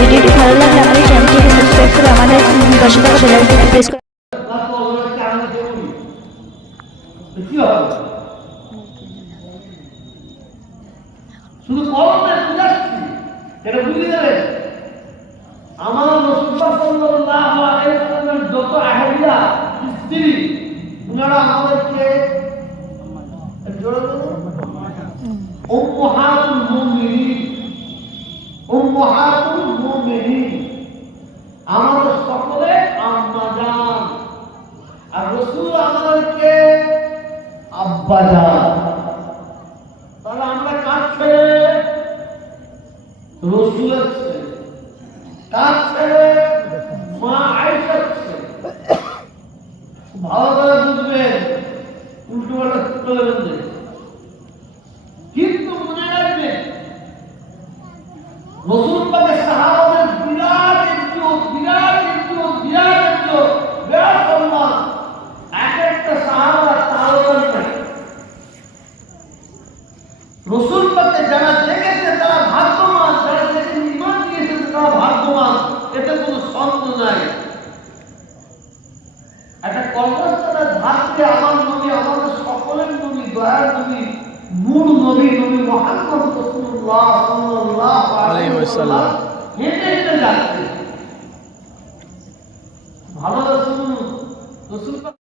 ভিডিওটি ভালো লাগলে আমাদের চ্যানেলটিকে সাবস্ক্রাইব করে আমাদের পাশে থাকা বেল আইকনটি প্রেস করুন। শুধু কলমে বুঝাচ্ছি, এটা বুঝে যাবেন। আমার রাসূলুল্লাহ সাল্লাল্লাহু আলাইহি ওয়াসাল্লামের যত আহলিয়া স্ত্রী, ওনারা আমাদেরকে উম্মাহাতুল মুমিনিন, উম্মাহাতুল মুমিনিন, আমাদের সকলে আম্মা জান, আর রাসূল আমাদেরকে আব্বা জান। তাহলে আমরা কার ছেলে? রাসূলের ছেলে। কার ছেলে? মা আয়েশার ছেলে। ভালো করে বুঝবেন, উল্টো পাল্টা করবেন না। কিন্তু মনে রাখবেন, রাসূল পাকের সাহাবাদের বিরাট ইজ্জত, বিরাট ইজ্জত, বিরাট ইজ্জত, বিরাট সম্মান। এক একটা সাহাবা তালবারি করে। রাসূল পাককে যারা দেখেছে তারা ভাগ্যবান, যারা দেখে ঈমান নিয়েছে তারা ভাগ্যবান, এতে কোনো সন্দেহ নাই। একটা কর্মস্থানের ধারকে আমার নবী, আমাদের সকলের নবী, দয়ার নবী, নূর নবী, নবী মুহাম্মদ রাসূলুল্লাহ সাল্লাল্লাহু আলাইহি ওয়াসাল্লাম হেঁটে হেঁটে যাচ্ছে। ভালো রাসূল